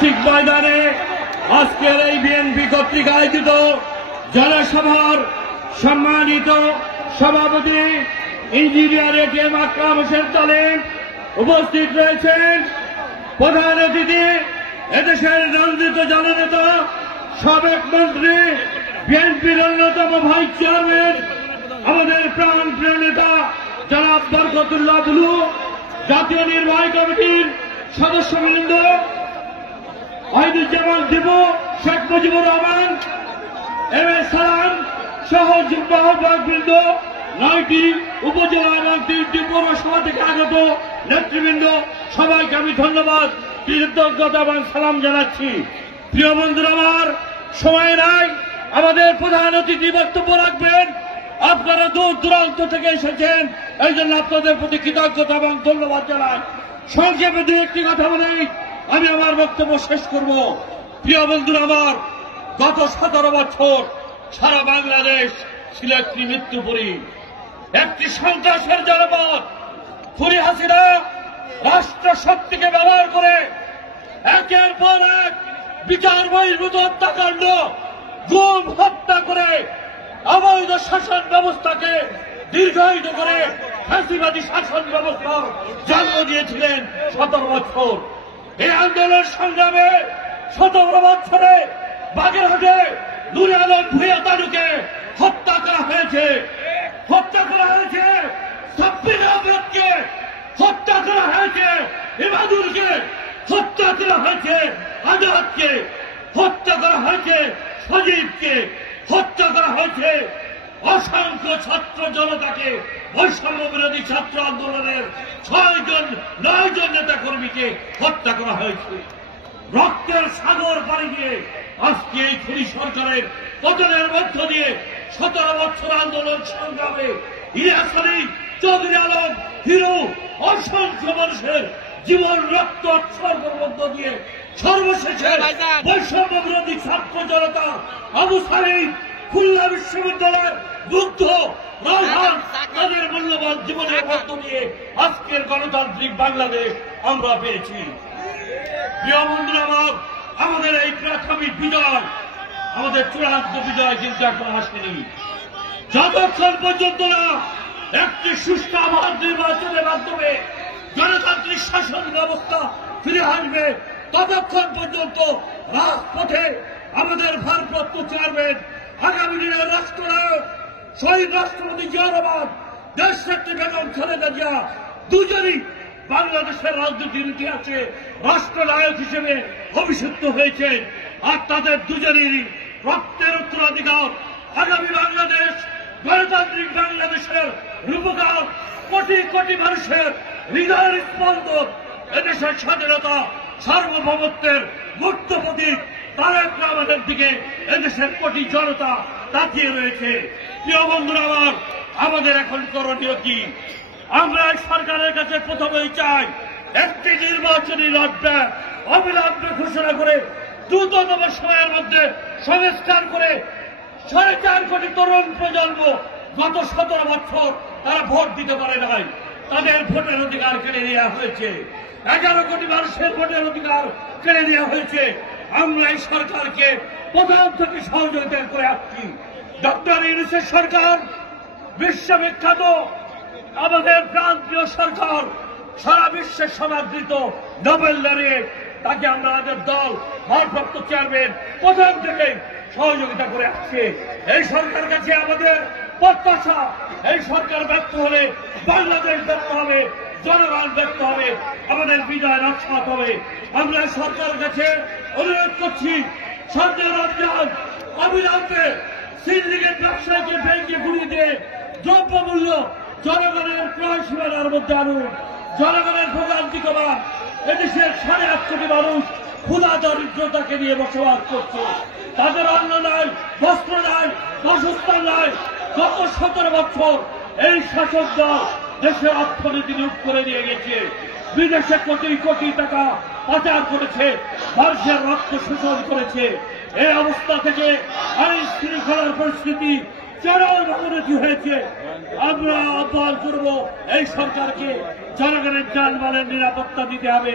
ঐতিহাসিক ময়দানে আজকের এই বিএনপি কর্তৃক আয়োজিত জনসভার সম্মানিত সভাপতি ইঞ্জিনিয়ার এটিএম আকরাম হোসেন তালিম উপস্থিত রয়েছেন। প্রধান অতিথি এদেশের নন্দিত জননেতা সাবেক মন্ত্রী বিএনপির অন্যতম ভাইস চেয়ারম্যান আমাদের প্রাণ প্রিয় নেতা জনাব বরকতুল্লাহ বুলু, জাতীয় নির্বাহী কমিটির সদস্যবৃন্দ ওয়াহিদুজ্জামান দিবু, শেখ মুজিবুর রহমান, এম এ সালাম সহ যুগ্ম আহ্বায়কবৃন্দ, 9টি উপজেলা এবং 3টি পৌরসভা থেকে আগত নেতৃবৃন্দ, সবাইকে আমি ধন্যবাদ, কৃতজ্ঞতা এবং সালাম জানাচ্ছি। প্রিয় বন্ধুরা, আমার সময় নাই, আমাদের প্রধান অতিথি বক্তব্য রাখবেন। আপনারা দূর দূরান্ত থেকে এসেছেন, এই জন্য আপনাদের প্রতি কৃতজ্ঞতা এবং ধন্যবাদ জানাই। সংক্ষেপে দু একটি কথা বলেই আমি আমার বক্তব্য শেষ করব। প্রিয় বন্ধুরা, আমার গত 17 বছর সারা বাংলাদেশ ছিল একটি মৃত্যুপুরী, একটি সন্ত্রাসের জনপদ। খুনি হাসিনা রাষ্ট্র শক্তিকে ব্যবহার করে একের পর এক বিচার বহির্ভূত হত্যাকাণ্ড, গুম হত্যা করে অবৈধ শাসন ব্যবস্থাকে দীর্ঘায়িত করে ফ্যাসিবাদী শাসন ব্যবস্থার জন্ম দিয়েছিলেন 17 বছর। এই আন্দোলন সংগ্রামে 17 বছরে বাগেরহাটে নুরে আলম ভূঁইয়া তালুকে হত্যা করা হয়েছে, হত্যা করা হয়েছে সাব্বির আহমেদকে, হত্যা করা হয়েছে ইমাদুলকে, হত্যা করা হয়েছে আজাদকে, হত্যা করা হয়েছে সজীবকে, হত্যা করা হয়েছে অসংখ্য ছাত্র জনতাকে। বৈষম্য বিরোধী ছাত্র আন্দোলনের 9 জন নেতা কর্মীকে হত্যা করা হয়েছে। রক্তের সাগর পাড়ি দিয়ে আজকে এই খুনি সরকারের পতনের মধ্য দিয়ে 17 বছর আন্দোলন সংগ্রামে ইলিয়াস আলী, চৌধুরী আলম, হিরো, অসংখ্য মানুষের জীবন রক্ত উৎসর্গের মধ্য দিয়ে সর্বশেষে বৈষম্য বিরোধী ছাত্র জনতা আবু সাঈদ, খুলনা বিশ্ববিদ্যালয়ের মুগ্ধ রওহান, তাদের মূল্যবান জীবনের মধ্য দিয়ে আজকের গণতান্ত্রিক বাংলাদেশ আমরা পেয়েছি। প্রিয় বন্ধুরা, আমাদের এই প্রাথমিক বিজয়, আমাদের চূড়ান্ত বিজয় কিন্তু এখন আসেনি। যতক্ষণ পর্যন্ত না একটি সুষ্ঠু আবাদ নির্বাচনের মাধ্যমে গণতান্ত্রিক শাসন ব্যবস্থা ফিরে আসবে, ততক্ষণ পর্যন্ত রাজপথে আমাদের ভারপ্রাপ্ত চেয়ারম্যান, আগামী দিনের রাষ্ট্রনায়ক শহীদ রাষ্ট্রপতি জিয়া রহমান, দেশনেত্রী বেগম খালেদা জিয়া দুজনই বাংলাদেশের রাজনীতির ইতিহাসে রাষ্ট্রনায়ক হিসেবে অভিষিক্ত হয়েছে। আর তাদের দুজনেরই রক্তের উত্তরাধিকার আগামী বাংলাদেশ, গণতান্ত্রিক বাংলাদেশের রূপকার, কোটি কোটি মানুষের হৃদয়ের স্পন্দন, এদেশের স্বাধীনতা সার্বভৌমত্বের মূর্ত প্রতীক তারেক রহমানের দিকে এদেশের কোটি জনতা তাকিয়ে রয়েছে। প্রিয় বন্ধুরা, আমাদের এখন করণীয় কি? আমরা সরকারের কাছে প্রথমেই চাই একটি নির্বাচনী রোডম্যাপ অবিলম্বে ঘোষণা করে দ্রুততম সময়ের মধ্যে সংস্কার করে 4.5 কোটি তরুণ প্রজন্ম গত 17 বছর তারা ভোট দিতে পারে নাই, তাদের ভোটের অধিকার কেড়ে নেওয়া হয়েছে। 11 কোটি মানুষের ভোটের অধিকার কেড়ে নেওয়া হয়েছে। আমরা এই সরকারকে প্রথম থেকে সহযোগিতা করে আসছি। ডক্টর ইউনূসের সরকার বিশ্ববিখ্যাত, আমাদের প্রান্তীয় সরকার, সারা বিশ্বের সমাদৃত নোবেল লরিয়েট, তাকে আমরা আমাদের দল ভারপ্রাপ্ত চেয়ারম্যান প্রথম থেকে সহযোগিতা করে আসছে। এই সরকার কাছে আমাদের প্রত্যাশা, এই সরকার ব্যর্থ হলে বাংলাদেশ ব্যর্থ হবে, জনগণ ব্যর্থ হবে, আমাদের বিজয় নস্বাত হবে। আমরা সরকারের কাছে অনুরোধ করছি, সামনে রমজান, অবিলম্বে সিন্ডিকেট ব্যবসায়ীকে ব্যাংকে ঘুরিয়ে দিয়ে দ্রব্যমূল্য জনগণের ক্রয় সীমানার মধ্যে আনুন, জনগণের ভোগান্তি কমান। এদেশের 8.5 কোটি মানুষ ক্ষুধা দরিদ্রতাকে নিয়ে বসবাস করছে, তাদের অন্ন নাই, বস্ত্র নাই, বাসস্থান নাই। গত 17 বছর এই শাসক দল দেশের অর্থনীতি লুট করে নিয়ে গেছে, বিদেশে কোটি কোটি টাকা পাচার করেছে, মানুষের রক্ত শোষণ করেছে। এই অবস্থা থেকে আইন শৃঙ্খলার পরিস্থিতি চরম অবনতি হয়েছে। আমরা আহ্বান করব এই সরকারকে জনগণের জানমালের নিরাপত্তা দিতে হবে।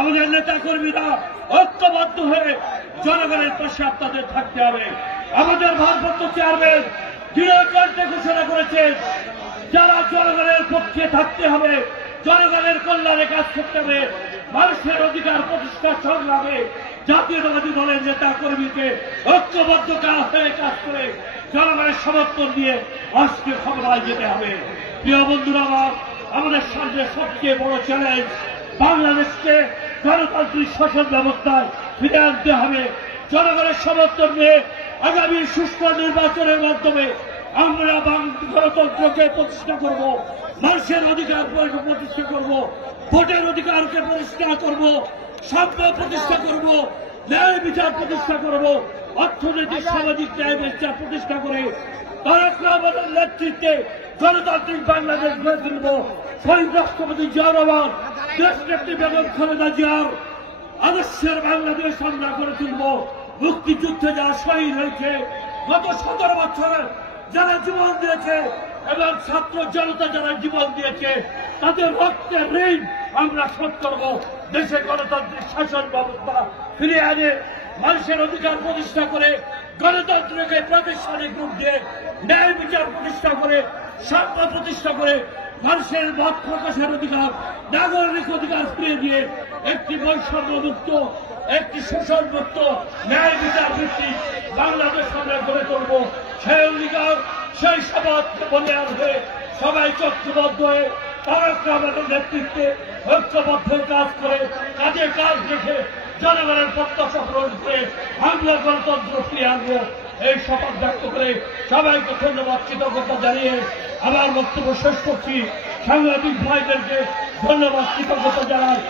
আমাদের নেতা কর্মীরা ঐক্যবদ্ধ হয়ে জনগণের পাশে আপনাদের থাকতে হবে। আমাদের ভারপ্রাপ্ত চেয়ারম্যান দৃঢ় কণ্ঠে ঘোষণা করেছেন, যারা জনগণের পক্ষে থাকতে হবে, জনগণের কল্যাণে কাজ করতে হবে, মানুষের অধিকার প্রতিষ্ঠা সংগ্রামে জাতীয়তাবাদী দলের নেতা কর্মীকে ঐক্যবদ্ধ হয়ে কাজ করে জনগণের সমর্থন দিয়ে আজকে ক্ষমতায় যেতে হবে। প্রিয় বন্ধুরা, আমাদের সামনে সবচেয়ে বড় চ্যালেঞ্জ, বাংলাদেশকে গণতান্ত্রিক শাসন ব্যবস্থায় ফিরে আনতে হবে। জনগণের সমর্থন নিয়ে আগামী সুষ্ঠু নির্বাচনের মাধ্যমে আমরা গণতন্ত্রকে প্রতিষ্ঠা করব, মানুষের অধিকার প্রতিষ্ঠা করব, ভোটের অধিকারকে প্রতিষ্ঠা করব, সাম্য প্রতিষ্ঠা করব, ন্যায় বিচার প্রতিষ্ঠা করব, অর্থনৈতিক সামাজিক ন্যায় বিচার প্রতিষ্ঠা করে তারেক রহমানের নেতৃত্বে গণতান্ত্রিক বাংলাদেশ গড়ে তুলব। শহীদ রাষ্ট্রপতি জিয়াউর রহমান, দেশনেত্রী বেগম খালেদা জিয়ার আদর্শের বাংলাদেশ আমরা গড়ে তুলব। মুক্তিযুদ্ধে যারা শহীদ হয়েছে, গত 17 বছরে যারা জীবন দিয়েছে এবং ছাত্র জনতা যারা জীবন দিয়েছে, তাদের রক্তের ঋণ আমরা শোধ করব। দেশে গণতান্ত্রিক শাসন ব্যবস্থা ফিরিয়ে আনে, মানুষের অধিকার প্রতিষ্ঠা করে, গণতন্ত্রকে প্রাতিষ্ঠানিক রূপ দিয়ে ন্যায় বিচার প্রতিষ্ঠা করে, সাম্য প্রতিষ্ঠা করে, মানুষের মত প্রকাশের অধিকার, নাগরিক অধিকার ফিরিয়ে দিয়ে একটি বৈষম্যমুক্ত, একটি শোষণমুক্ত, ন্যায় বিচার ভিত্তিক বাংলাদেশ আমরা গড়ে তুলব। সেই অধিকার, সেই সমাজকে বলে আনবে সবাই চক্ষুবদ্ধ হয়ে তারেক রহমানের নেতৃত্বে ঐক্যবদ্ধ কাজ করে, কাজে কাজ রেখে জনগণের প্রত্যাশা পূরণ করে আমরা গণতন্ত্র ফিরিয়ে আনবো। এই শপথ ব্যক্ত করে সবাইকে ধন্যবাদ, কৃতজ্ঞতা জানিয়ে আমার বক্তব্য শেষ করছি। সাংবাদিক ভাইদেরকে ধন্যবাদ, কৃতজ্ঞতা জানাই।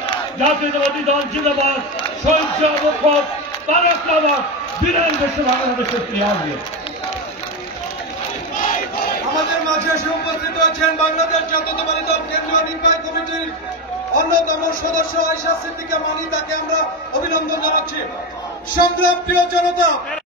জাতীয়তাবাদী দল জিন্দাবাদ, সহিংস মুখর তারেক রহমান বিনয়ের দেশে বাংলাদেশে ফিরিয়ে আনবে। আমাদের মাঝে এসে উপস্থিত হয়েছেন বাংলাদেশ জাতীয়তাবাদী দল কেন্দ্রীয় নির্বাহী কমিটির অন্যতম সদস্য আয়েশা সিদ্দিকা মানি, তাকে আমরা অভিনন্দন জানাচ্ছি। সংগ্রাম প্রিয় জনতা।